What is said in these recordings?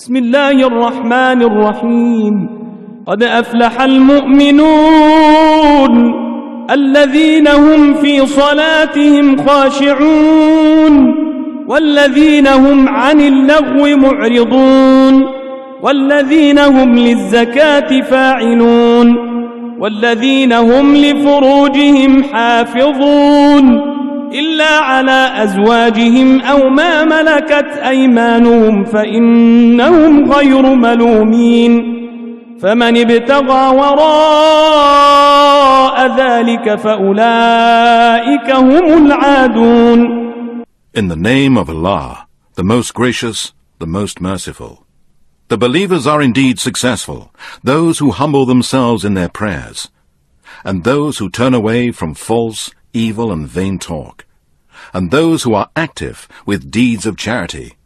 بسم الله الرحمن الرحيم قد أفلح المؤمنون الذين هم في صلاتهم خاشعون والذين هم عن اللغو معرضون والذين هم للزكاة فاعلون والذين هم لفروجهم حافظون إلا على أزواجهم أو ما ملكت أيمانهم فإنهم غير ملومين فمن ابتغى وراء ذلك فأولئك هم العادون. In the name of Allah, the most gracious, the most merciful. The believers are indeed successful, those who humble themselves in their prayers, and those who turn away from false, evil and vain talk, and those who are active with deeds of charity,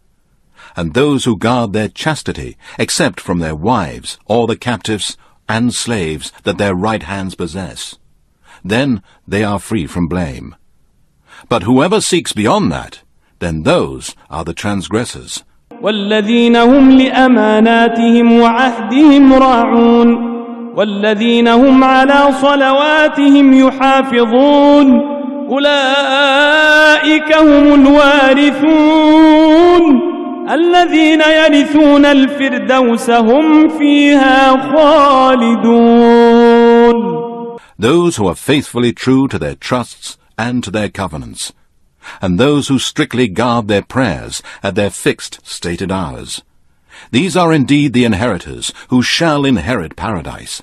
and those who guard their chastity except from their wives or the captives and slaves that their right hands possess. Then they are free from blame. But whoever seeks beyond that, then those are the transgressors. والذين هم لأماناتهم وعهدهم راعون والذين هم على صلواتهم يحافظون أولئك هم الوارثون الذين يرثون الفردوس هم فيها خالدون. Those who are faithfully true to their trusts and to their covenants, and those who strictly guard their prayers at their fixed stated hours. These are indeed the inheritors who shall inherit paradise.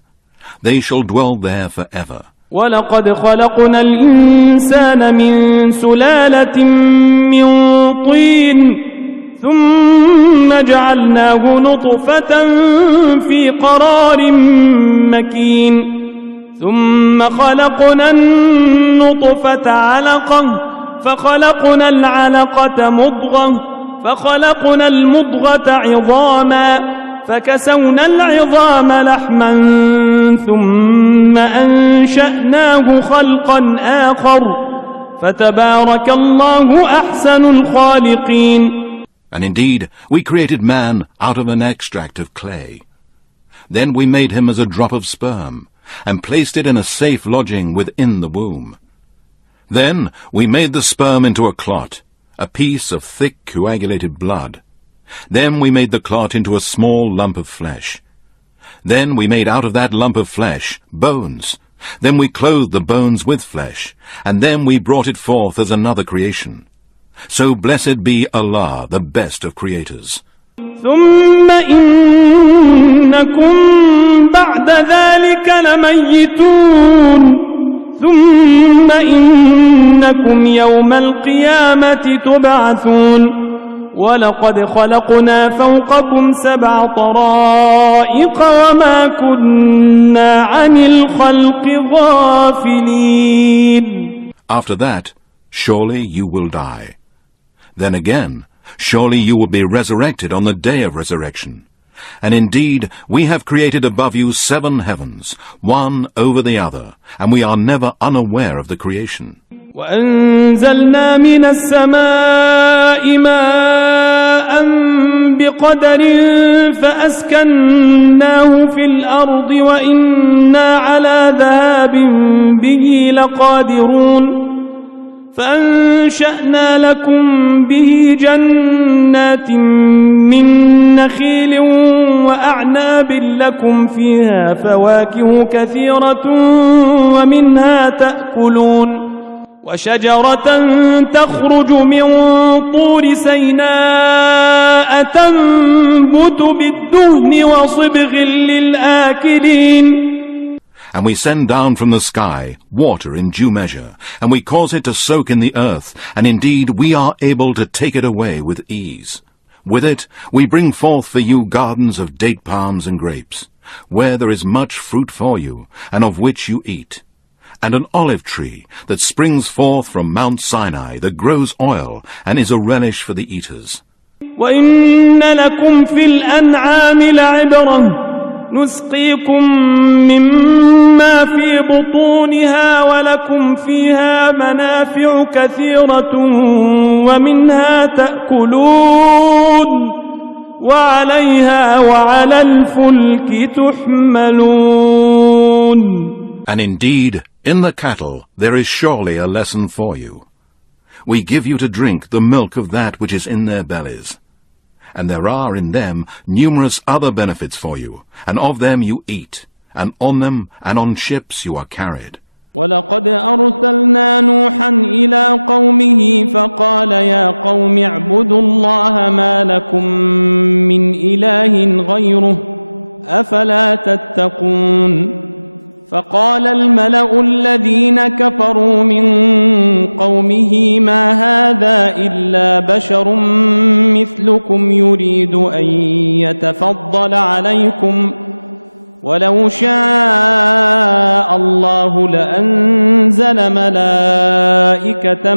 They shall dwell there forever. وَلَقَدْ خَلَقْنَا الْإِنسَانَ مِنْ سُلَالَةٍ مِنْ طِينٍ ثُمَّ جَعَلْنَاهُ نُطْفَةً فِي قَرَارٍ مَكِينٍ ثُمَّ خَلَقْنَا النُّطْفَةَ عَلَقَةً فخلقنا العلقة مضغة فخلقنا المضغة عظاما فكسونا العظام لحما ثم أنشأناه خلقا آخر فتبارك الله أحسن الخالقين. And indeed, we created man out of an extract of clay. Then we made him as a drop of sperm and placed it in a safe lodging within the womb. Then we made the sperm into a clot, a piece of thick coagulated blood. Then we made the clot into a small lump of flesh. Then we made out of that lump of flesh bones. Then we clothed the bones with flesh, and then we brought it forth as another creation. So blessed be Allah, the best of creators. ثم إنكم بعد ذلك لميتون ثم إنكم يوم القيامة تبعثون ولقد خلقنا فوقكم 7 طرائق وما كنا عن الخلق غافلين. After that, surely you will die. Then again, surely you will be resurrected on the day of resurrection. And indeed, we have created above you 7 heavens, one over the other, and we are never unaware of the creation. وَأَنزَلْنَا مِنَ السَّمَاءِ مَاءً بِقَدَرٍ فَأَسْكَنَّاهُ فِي الْأَرْضِ وَإِنَّا عَلَى ذَهَابٍ بِهِ لَقَادِرُونَ فأنشأنا لكم به جنات من نخيل وأعناب لكم فيها فواكه كثيرة ومنها تأكلون وشجرة تخرج من طور سيناء تنبت بالدهن وصبغ للآكلين. And we send down from the sky water in due measure, and we cause it to soak in the earth, and indeed we are able to take it away with ease. With it we bring forth for you gardens of date palms and grapes, where there is much fruit for you, and of which you eat, and an olive tree that springs forth from Mount Sinai that grows oil and is a relish for the eaters. وَإِنَّ لَكُمْ فِي الْأَنْعَامِ لَعِبْرَةً نسقيكم مما في بطونها ولكم فيها منافع كثيرة ومنها تأكلون وعليها وعلى الفلك تحملون. And indeed, in the cattle there is surely a lesson for you. We give you to drink the milk of that which is in their bellies. And there are in them numerous other benefits for you, and of them you eat, and on them and on ships you are carried. ولقد أرسلنا نوحا إلى قومه فقال يا قوم اعبدوا الله ما لكم من إله غيره أفلا تتقون. فقال الملأ الذين كفروا من قومه ما هذا إلا بشر مثلكم يريد أن يتفضل عليكم ولو شاء الله لأنزل ملائكة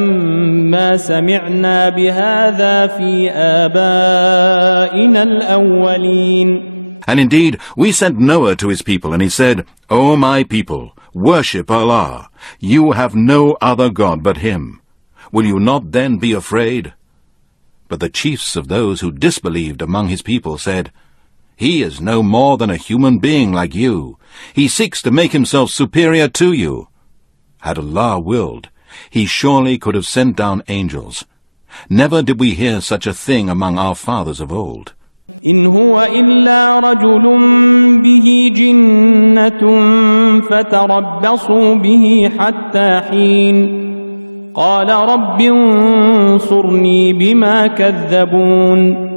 ما سمعنا بهذا في آبائنا الأولين. And indeed, we sent Noah to his people, and he said, O my people, worship Allah. You have no other God but Him. Will you not then be afraid? But the chiefs of those who disbelieved among his people said, He is no more than a human being like you. He seeks to make himself superior to you. Had Allah willed, He surely could have sent down angels. Never did we hear such a thing among our fathers of old. إن هو إلا رجل به جنة فتربصوا به حتى حين قال رب انصرني بما كذبون.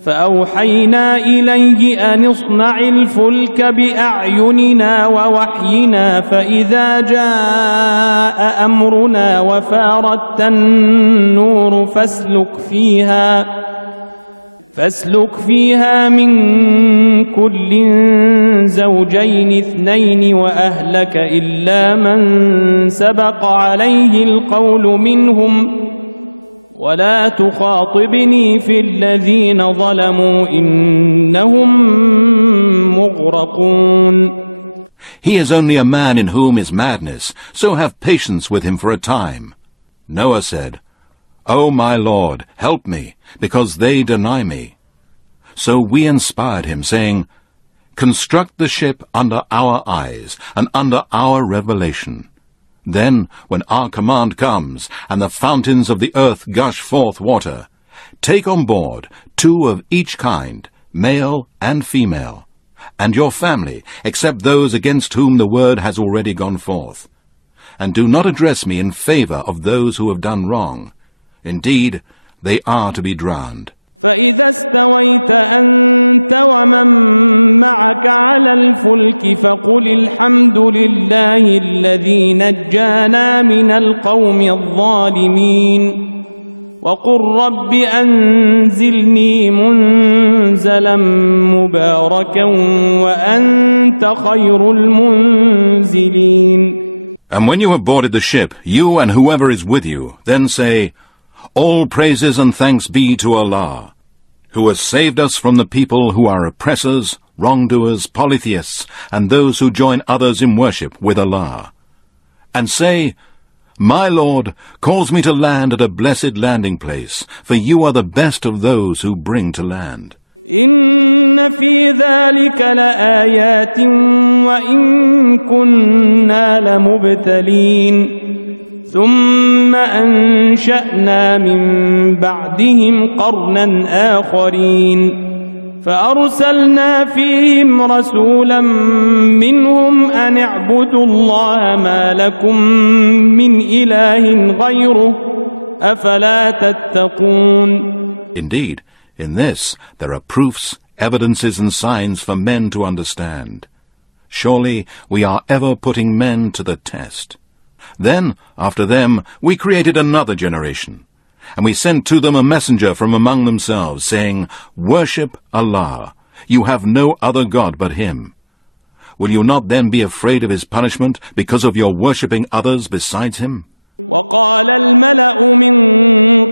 فأوحينا إليه أن اصنع الفلك بأعيننا ووحينا فإذا جاء أمرنا وفارت النور فاسلك فيها من كل زوجين اثنين وأهلك إلا من سبق عليه القول منهم ولا تخاطبني في الذين ظلموا إنهم مغرقون. He is only a man in whom is madness, so have patience with him for a time. Noah said, O my Lord, help me, because they deny me. So we inspired him, saying, Construct the ship under our eyes, and under our revelation. Then, when our command comes, and the fountains of the earth gush forth water, take on board 2 of each kind, male and female, and your family, except those against whom the word has already gone forth. And do not address me in favor of those who have done wrong. Indeed, they are to be drowned. فإذا استويت أنت ومن معك على الفلك فقل الحمد لله الذي نجانا من القوم الظالمين وقل رب أنزلني منزلا مباركا وأنت خير المنزلين. And when you have boarded the ship, you and whoever is with you, then say, All praises and thanks be to Allah, who has saved us from the people who are oppressors, wrongdoers, polytheists, and those who join others in worship with Allah. And say, My Lord, cause me to land at a blessed landing place, for you are the best of those who bring to land. إن في ذلك لآيات وإن كنا لمبتلين ثم أنشأنا من بعدهم قرنا آخرين فأرسلنا فيهم رسولا منهم أن اعبدوا الله ما لكم من إله غيره أفلا تتقون. Indeed, in this there are proofs, evidences and signs for men to understand. Surely we are ever putting men to the test. Then, after them, we created another generation, and we sent to them a messenger from among themselves, saying, Worship Allah. You have no other God but Him. Will you not then be afraid of His punishment because of your worshipping others besides Him? وقال الملأ من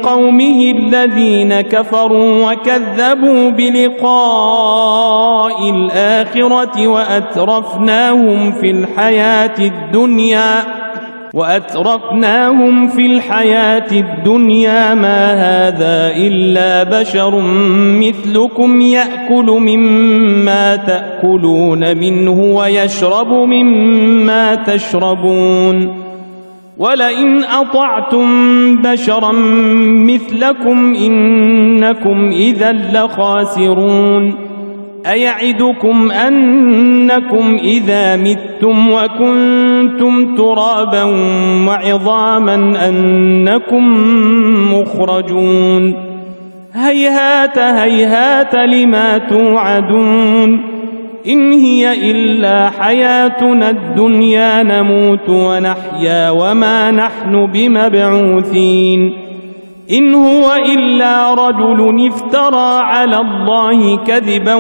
قومه الذين كفروا وكذبوا بلقاء الآخرة وأترفناهم في الحياة الدنيا وأترفناهم في الحياة الدنيا ما هذا إلا بشر مثلكم يأكل مما تأكلون منه ويشرب مما تشربون ولئن أطعتم بشرا مثلكم إنكم إذا لخاسرون أيعدكم أنكم إذا متم وكنتم ترابا وعظاما أنكم مخرجون هيهات هيهات لما توعدون إن هي إلا حياتنا الدنيا نموت ونحيا وما نحن بمبعوثين إن هو إلا رجل افترى على الله كذبا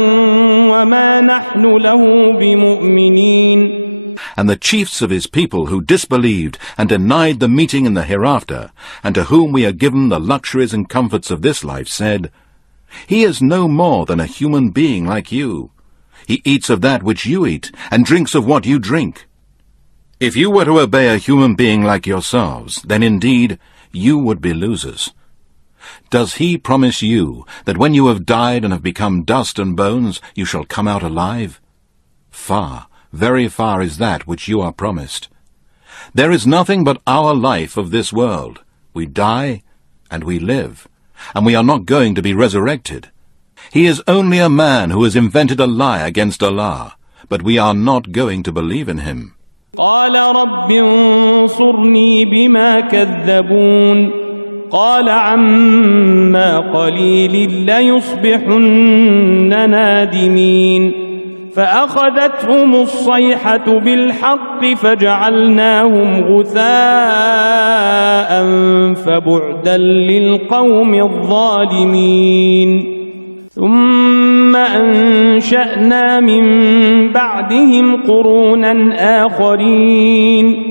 وما نحن له بمؤمنين. And the chiefs of his people who disbelieved and denied the meeting in the hereafter, and to whom we are given the luxuries and comforts of this life, said, He is no more than a human being like you. He eats of that which you eat, and drinks of what you drink. If you were to obey a human being like yourselves, then indeed you would be losers. Does he promise you that when you have died and have become dust and bones, you shall come out alive? Far, very far is that which you are promised. There is nothing but our life of this world. We die and we live, and we are not going to be resurrected. He is only a man who has invented a lie against Allah, but we are not going to believe in him. قال رب انصرني بما كذبون قال عما قليل ليصبحن نادمين فأخذتهم الصيحة بالحق فجعلناهم غثاء فبعدا للقوم الظالمين ثم أنشأنا من بعدهم قرونا آخرين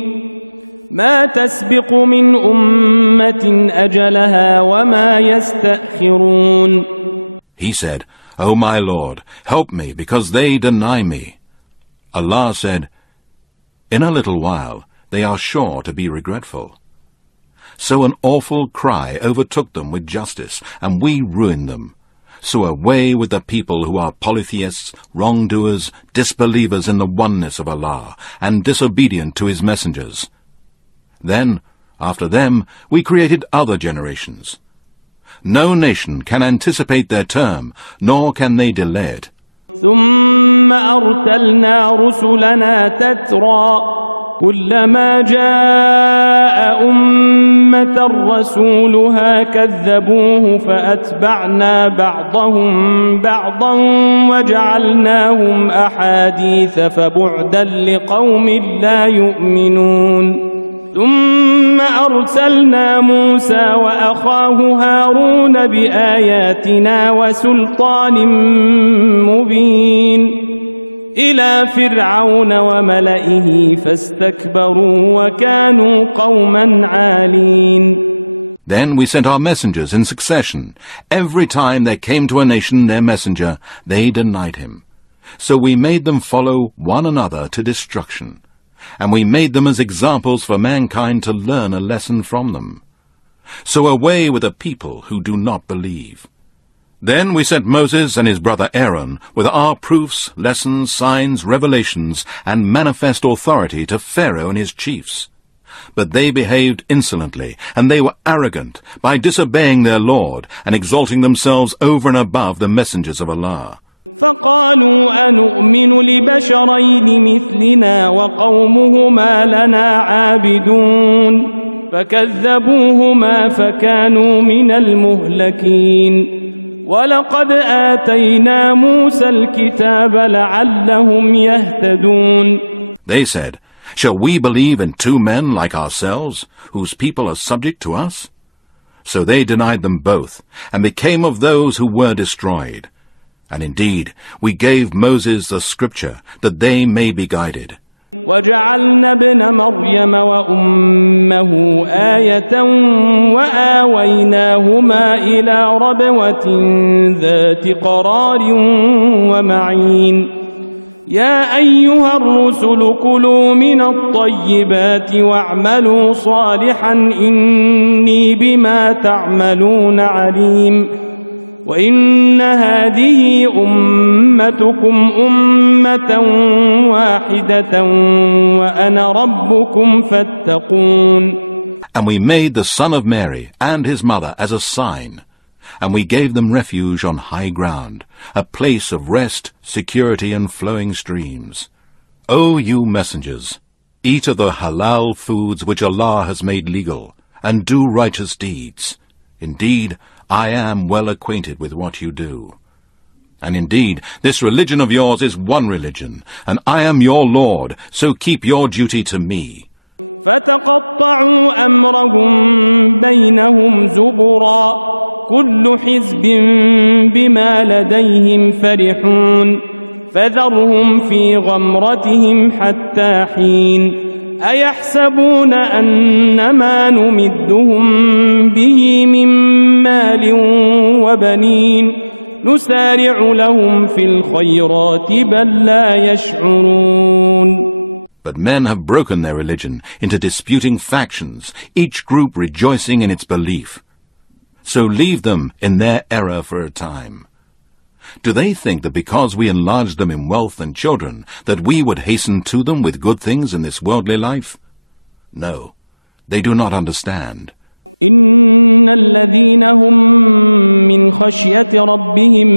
ما تسبق من أمة أجلها وما يستأخرون. He said, O my Lord, help me, because they deny me. Allah said, In a little while they are sure to be regretful. So an awful cry overtook them with justice, and we ruined them. So away with the people who are polytheists, wrongdoers, disbelievers in the oneness of Allah, and disobedient to His messengers. Then, after them, we created other generations. No nation can anticipate their term, nor can they delay it. ثم أرسلنا رسلنا تترى كلما جاء أمة رسولها كذبوه فأتبعنا بعضهم بعضا وجعلناهم أحاديث فبعدا لقوم لا يؤمنون. ثم أرسلنا موسى وأخاه هارون بآياتنا وسلطان مبين إلى فرعون وملئه فاستكبروا وكانوا قوما عالين. Then we sent our messengers in succession. Every time there came to a nation their messenger, they denied him. So we made them follow one another to destruction. And we made them as examples for mankind to learn a lesson from them. So away with a people who do not believe. Then we sent Moses and his brother Aaron with our proofs, lessons, signs, revelations, and manifest authority to Pharaoh and his chiefs. But they behaved insolently, and they were arrogant, by disobeying their Lord and exalting themselves over and above the messengers of Allah. فقالوا أنؤمن لبشرين مثلنا وقومهما لنا عابدون فكذبوهما فكانوا من المهلكين ولقد آتينا موسى الكتاب لعلهم يهتدون. They said, Shall we believe in two men like ourselves, whose people are subject to us? So they denied them both, and became of those who were destroyed. And indeed, we gave Moses the scripture, that they may be guided. وَجَعَلْنَا ابْنَ مَرْيَمَ وَأُمَّهُ آيَةً وَآوَيْنَاهُمَا إِلَى رَبْوَةٍ ذَاتِ قَرَارٍ وَمَعِينٍ يا أيها الرسل كلوا من الطيبات واعملوا صالحا إني بما تعملون عليم وإن هذه أمتكم أمة واحدة وأنا ربكم فاتقون. And we made the son of Mary and his mother as a sign, and we gave them refuge on high ground, a place of rest, security, and flowing streams. O you messengers, eat of the halal foods which Allah has made legal, and do righteous deeds. Indeed, I am well acquainted with what you do. And indeed, this religion of yours is one religion, and I am your Lord, so keep your duty to me. فتقطعوا أمرهم بينهم زبرا كل حزب بما لديهم فرحون فذرهم في غمرتهم حتى حين أيحسبون أن ما نمدهم به من مال وبنين نسارع لهم في الخيرات بل لا يشعرون. But men have broken their religion into disputing factions, each group rejoicing in its belief. So leave them in their error for a time. Do they think that because we enlarged them in wealth and children, that we would hasten to them with good things in this worldly life? No, they do not understand. إن الذين هم من خشية ربهم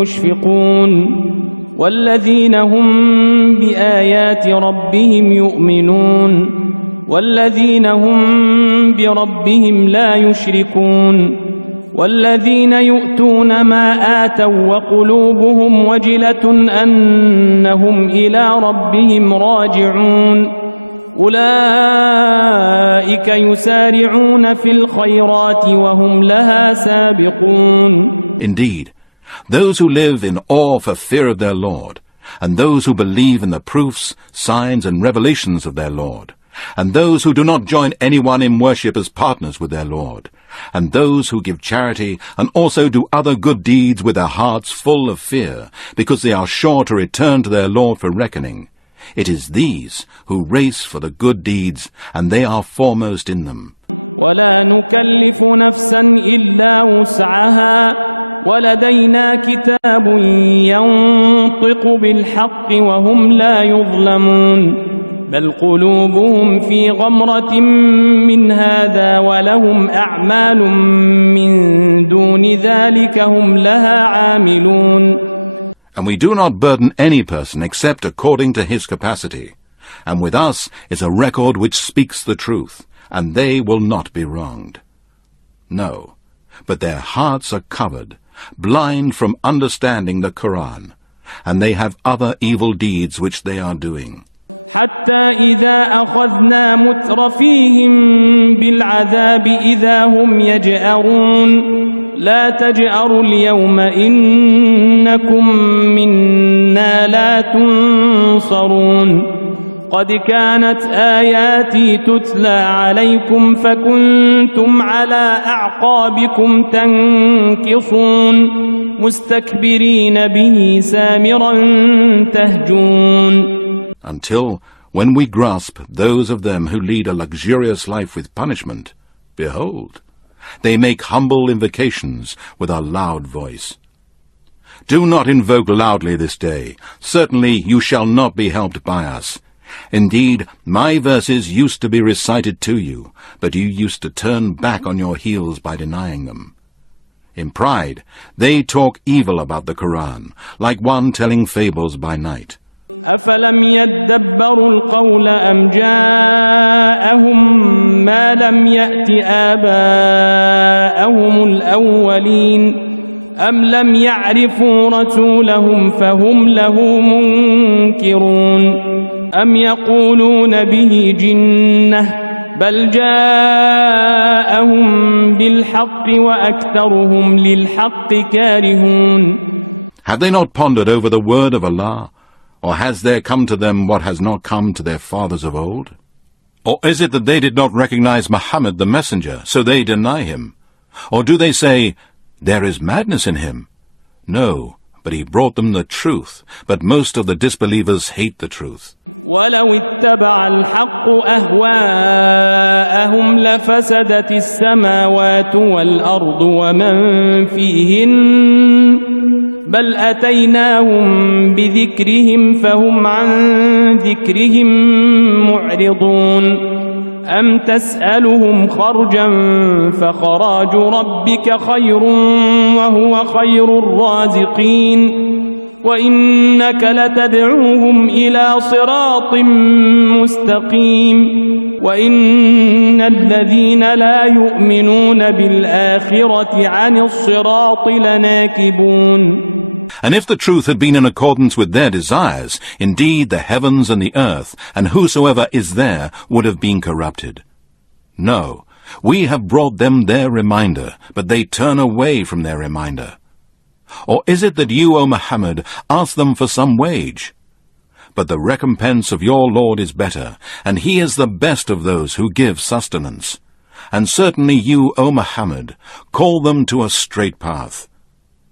مشفقون والذين هم بآيات ربهم يؤمنون والذين هم بربهم لا يشركون والذين يؤتون ما آتوا وقلوبهم وجلة أنهم إلى ربهم راجعون أولئك يسارعون في الخيرات وهم لها سابقون. Indeed, those who live in awe for fear of their Lord, and those who believe in the proofs, signs, and revelations of their Lord, and those who do not join anyone in worship as partners with their Lord, and those who give charity and also do other good deeds with their hearts full of fear, because they are sure to return to their Lord for reckoning. It is these who race for the good deeds, and they are foremost in them. ولا نكلف نفسا إلا وسعها ولدينا كتاب ينطق بالحق وهم لا يظلمون بل قلوبهم في غمرة من هذا ولهم أعمال من دون ذلك هم لها عاملون. And we do not burden any person except according to his capacity. And with us is a record which speaks the truth, and they will not be wronged. No, but their hearts are covered, blind from understanding the Quran, and they have other evil deeds which they are doing. حتى إذا أخذنا مترفيهم بالعذاب إذا هم يجأرون لا تجأروا اليوم إنكم منا لا تنصرون قد كانت آياتي تتلى عليكم فكنتم على أعقابكم تنكصون مستكبرين به سامرا تهجون. Until, when we grasp those of them who lead a luxurious life with punishment, behold, they make humble invocations with a loud voice. Do not invoke loudly this day. Certainly you shall not be helped by us. Indeed, my verses used to be recited to you, but you used to turn back on your heels by denying them. In pride, they talk evil about the Quran, like one telling fables by night. أفلم يدبروا القول أم جاءهم ما لم يأت آباءهم الأولين أم لم يعرفوا رسولهم فهم له منكرون أم يقولون به جنة بل جاءهم بالحق وأكثرهم للحق كارهون. Have they not pondered over the word of Allah? Or has there come to them what has not come to their fathers of old? Or is it that they did not recognize Muhammad the messenger, so they deny him? Or do they say, there is madness in him? No, but he brought them the truth. But most of the disbelievers hate the truth. ولو اتبع الحق أهواءهم لفسدت السماوات والأرض ومن فيهن بل أتيناهم بذكرهم فهم عن ذكرهم معرضون أم تسألهم خرجا فخراج ربك خير وهو خير الرازقين وإنك لتدعوهم إلى صراط مستقيم وإن الذين لا يؤمنون بالآخرة عن الصراط لناكبون. And if the truth had been in accordance with their desires, indeed the heavens and the earth, and whosoever is there, would have been corrupted. No, we have brought them their reminder, but they turn away from their reminder. Or is it that you, O Muhammad, ask them for some wage? But the recompense of your Lord is better, and he is the best of those who give sustenance. And certainly you, O Muhammad, call them to a straight path.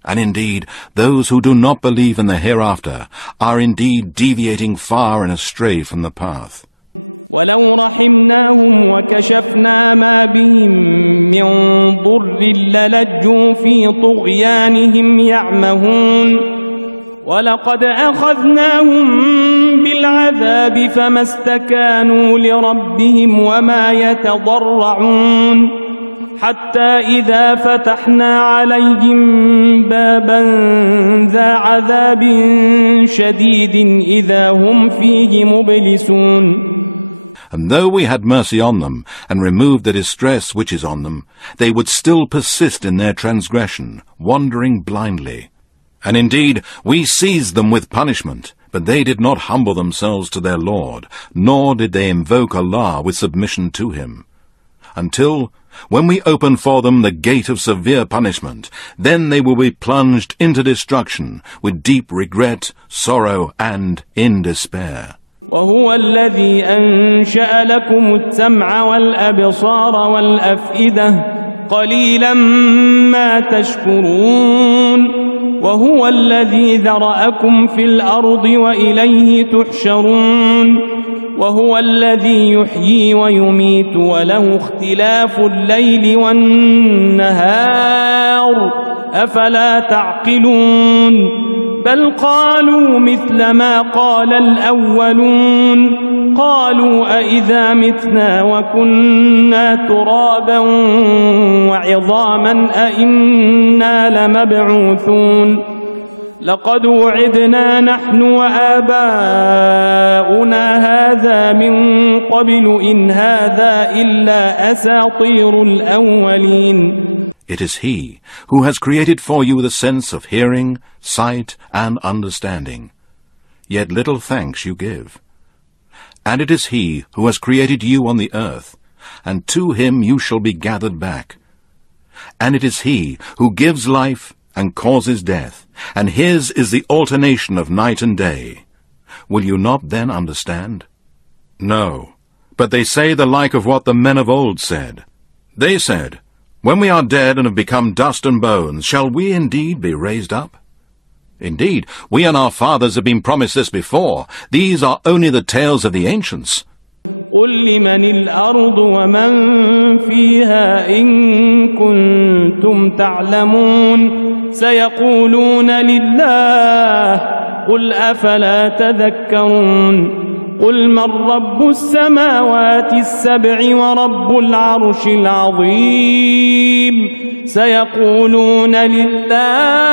And indeed, those who do not believe in the hereafter are indeed deviating far and astray from the path. ولو رحمناهم وكشفنا ما بهم من ضر للجوا في طغيانهم يعمهون ولقد أخذناهم بالعذاب فما استكانوا لربهم وما يتضرعون حتى إذا فتحنا عليهم بابا ذا عذاب شديد إذا هم فيه مبلسون. And though we had mercy on them, and removed the distress which is on them, they would still persist in their transgression, wandering blindly. And indeed, we seized them with punishment, but they did not humble themselves to their Lord, nor did they invoke Allah with submission to Him. Until, when we open for them the gate of severe punishment, then they will be plunged into destruction, with deep regret, sorrow, and in despair. وهو الذي أنشأ لكم السمع والأبصار والأفئدة قليلا ما تشكرون وهو الذي ذرأكم في الأرض وإليه تحشرون وهو الذي يحيي ويميت وله اختلاف الليل والنهار أفلا تعقلون بل قالوا مثل ما قال الأولون قالوا أئذا متنا وكنا ترابا وعظاما أئنا لمبعوثون لقد وعدنا نحن وآباؤنا هذا من قبل إن هذا إلا أساطير الأولين. It is He who has created for you the sense of hearing, sight, and understanding. Yet little thanks you give. And it is He who has created you on the earth, and to Him you shall be gathered back. And it is He who gives life and causes death, and His is the alternation of night and day. Will you not then understand? No, but they say the like of what the men of old said. They said, when we are dead and have become dust and bones, shall we indeed be raised up? Indeed, we and our fathers have been promised this before. These are only the tales of the ancients. قل لمن الأرض ومن فيها إن كنتم تعلمون سيقولون لله قل أفلا تذكرون قل من رب السماوات السبع ورب العرش العظيم سيقولون لله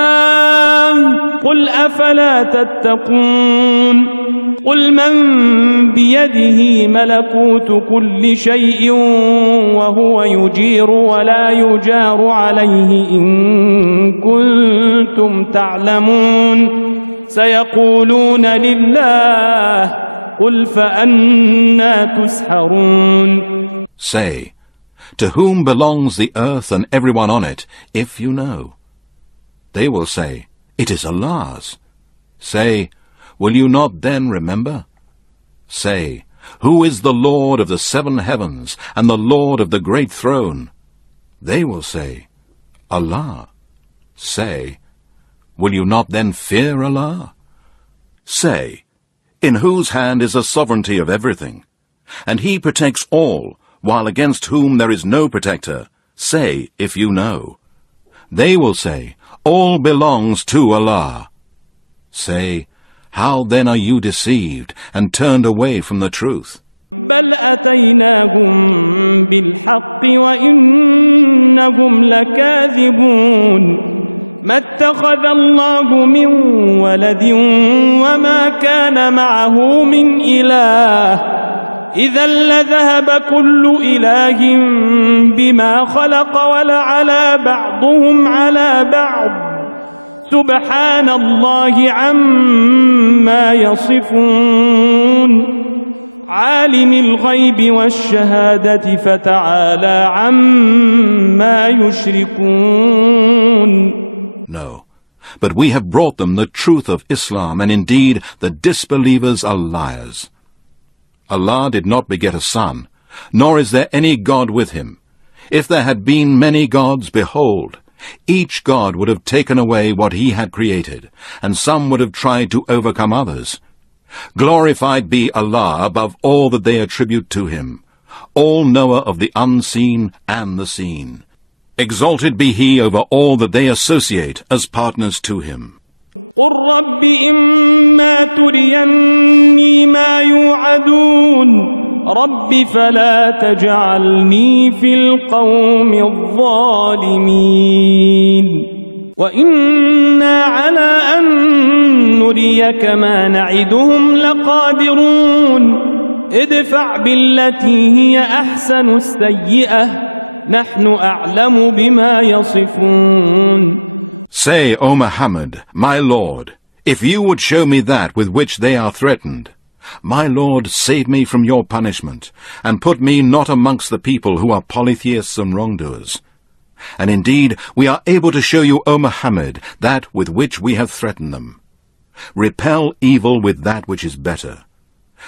قل أفلا تتقون قل من بيده ملكوت كل شيء وهو يجير ولا يجار عليه إن كنتم تعلمون سيقولون لله قل فأنى تسحرون. Say, to whom belongs the earth and everyone on it, if you know? They will say, it is Allah's. Say, will you not then remember? Say, who is the Lord of the 7 heavens and the Lord of the great throne? They will say, Allah. Say, will you not then fear Allah? Say, in whose hand is the sovereignty of everything? And He protects all, while against whom there is no protector. Say, if you know. They will say, all belongs to Allah. Say, how then are you deceived and turned away from the truth? بل أتيناهم بالحق وإنهم لكاذبون ما اتخذ الله من ولد وما كان معه من إله إذا لذهب كل إله بما خلق ولعلى بعضهم على بعض سبحان الله عما يصفون عالم الغيب والشهادة فتعالى عما يشركون. No, but we have brought them the truth of Islam, and indeed the disbelievers are liars. Allah did not beget a son, nor is there any God with him. If there had been many gods, behold, each God would have taken away what he had created, and some would have tried to overcome others. Glorified be Allah above all that they attribute to him, all-knower of the unseen and the seen. Exalted be he over all that they associate as partners to him. قل رب إما تريني ما يوعدون رب فلا تجعلني في القوم الظالمين وإنا على أن نريك ما نعدهم لقادرون ادفع بالتي هي أحسن السيئة نحن أعلم بما يصفون. Say, O Muhammad, my Lord, if you would show me that with which they are threatened, my Lord, save me from your punishment, and put me not amongst the people who are polytheists and wrongdoers. And indeed, we are able to show you, O Muhammad, that with which we have threatened them. Repel evil with that which is better.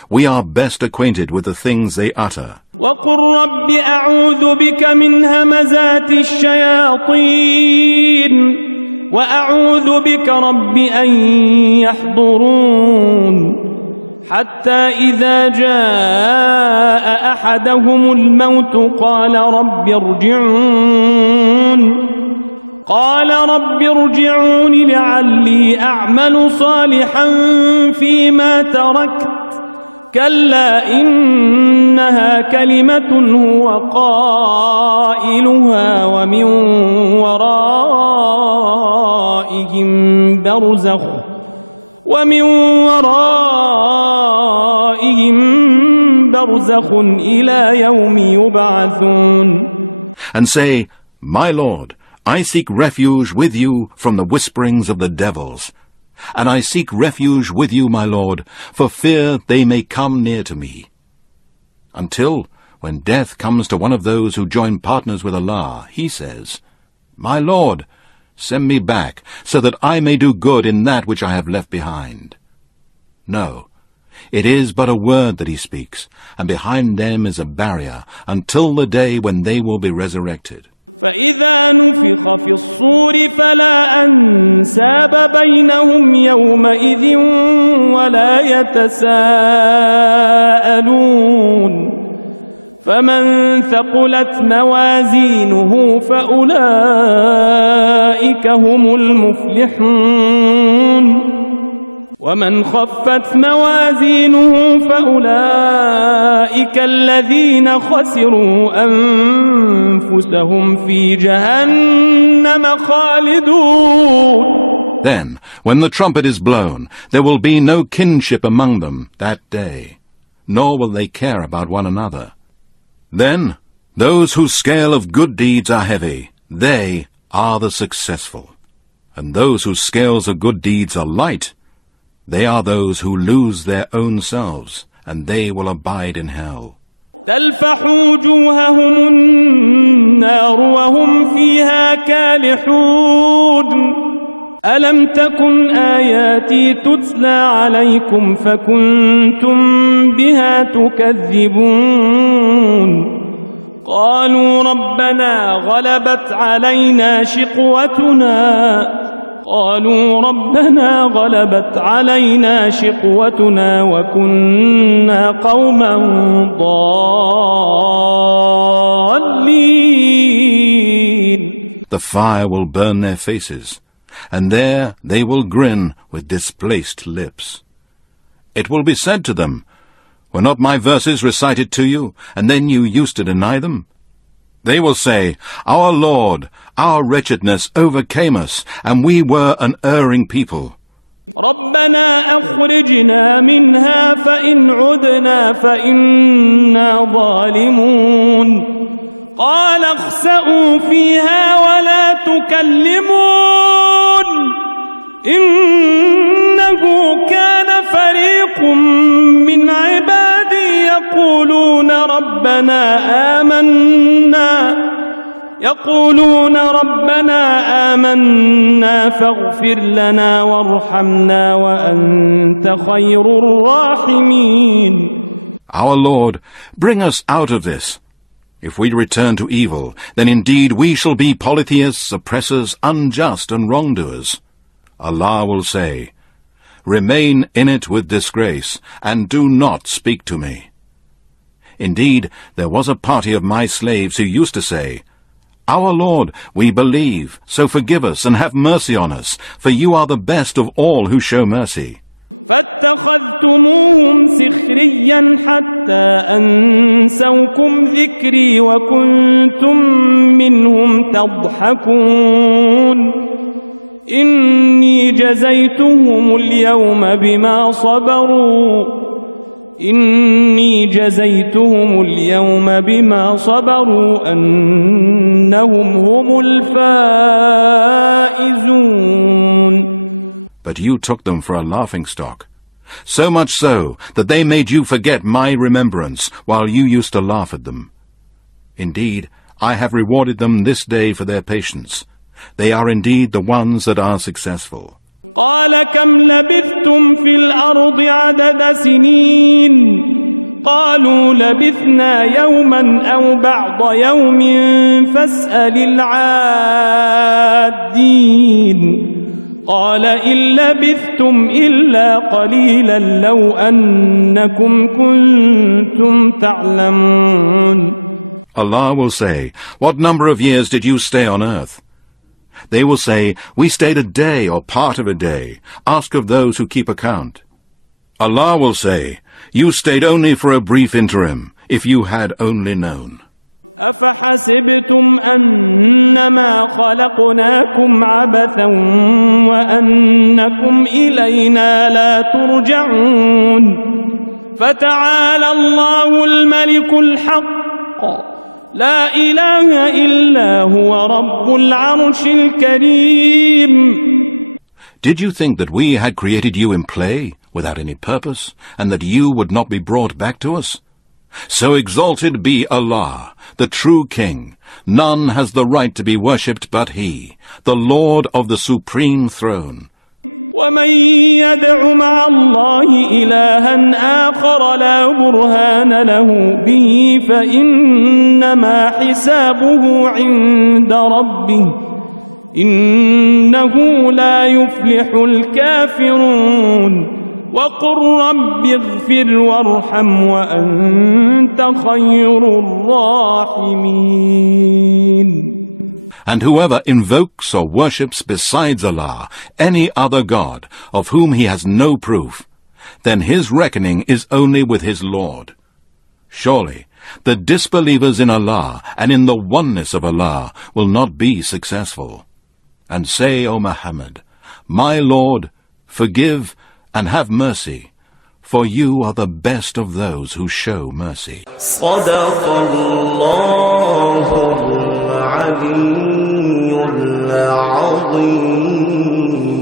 We are best acquainted with the things they utter. وَقُلْ رَبِّ أَعُوذُ بِكَ مِنْ هَمَزَاتِ الشَّيَاطِينِ وَأَعُوذُ بِكَ رَبِّ أَنْ يَحْضُرُونَ حتى إذا جاء أحدهم الموت قال رب ارجعون لعلي أعمل صالحا فيما تركت كلا إنها كلمة هو قائلها ومن ورائهم برزخ إلى يوم يبعثون. And say, my Lord, I seek refuge with you from the whisperings of the devils, and I seek refuge with you, my Lord, for fear they may come near to me. Until, when death comes to one of those who join partners with Allah, he says, my Lord, send me back, so that I may do good in that which I have left behind. No, it is but a word that he speaks, and behind them is a barrier, until the day when they will be resurrected. فإذا نفخ في الصور فلا أنساب بينهم يومئذ ولا يتساءلون فمن ثقلت موازينه فأولئك هم المفلحون ومن خفت موازينه فأولئك الذين خسروا أنفسهم في جهنم خالدون. Then, when the trumpet is blown, there will be no kinship among them that day, nor will they care about one another. Then, those whose scale of good deeds are heavy, they are the successful. And those whose scales of good deeds are light, they are those who lose their own selves, and they will abide in hell. تلفح وجوههم النار وهم فيها كالحون ألم تكن آياتي تتلى عليكم فكنتم بها تكذبون قالوا ربنا غلبت علينا شقوتنا قالوا ربنا غلبت علينا شقوتنا وكنا قوما ضالين. The fire will burn their faces, and there they will grin with displaced lips. It will be said to them, "Were not my verses recited to you, and then you used to deny them?" They will say, "Our Lord, our wretchedness overcame us, and we were an erring people." ربنا أخرجنا منها فإن عدنا فإنا ظالمون قال اخسئوا فيها ولا تكلمون إنه كان فريق من عبادي يقولون ربنا آمنا فاغفر لنا وارحمنا وأنت خير الراحمين. Our Lord, bring us out of this. If we return to evil, then indeed we shall be polytheists, oppressors, unjust and wrongdoers. Allah will say, "Remain in it with disgrace, and do not speak to me." Indeed, there was a party of my slaves who used to say, "Our Lord, we believe, so forgive us and have mercy on us, for you are the best of all who show mercy." فاتخذتموهم سخريا حتى أنسوكم ذكري وكنتم منهم تضحكون إني جزيتهم اليوم بما صبروا أنهم هم الفائزون. But you took them for a laughingstock, so much so that they made you forget my remembrance while you used to laugh at them. Indeed, I have rewarded them this day for their patience. They are indeed the ones that are successful. قال كم لبثتم في الأرض عدد سنين قالوا لبثنا يوما أو بعض يوم فاسأل العادين قال إن لبثتم إلا قليلا لو أنكم كنتم تعلمون. Allah will say, "What number of years did you stay on earth?" They will say, "We stayed a day or part of a day. Ask of those who keep account." Allah will say, "You stayed only for a brief interim, if you had only known." أفحسبتم أنما خلقناكم عبثا وأنكم إلينا لا ترجعون فتعالى الله الملك الحق لا إله إلا هو رب العرش الكريم. Did you think that we had created you in play, without any purpose, and that you would not be brought back to us? So exalted be Allah, the true King. None has the right to be worshipped but He, the Lord of the supreme throne. ومن يدع مع الله إلها آخر لا برهان له به فإنما حسابه عند ربه إنه لا يفلح الكافرون وقل رب اغفر وارحم وأنت خير الراحمين. And whoever invokes or worships besides Allah any other god of whom he has no proof, then his reckoning is only with his Lord. Surely, the disbelievers in Allah and in the oneness of Allah will not be successful. And say, O Muhammad, "My Lord, forgive and have mercy, for you are the best of those who show mercy." صدق الله العلي العظيم.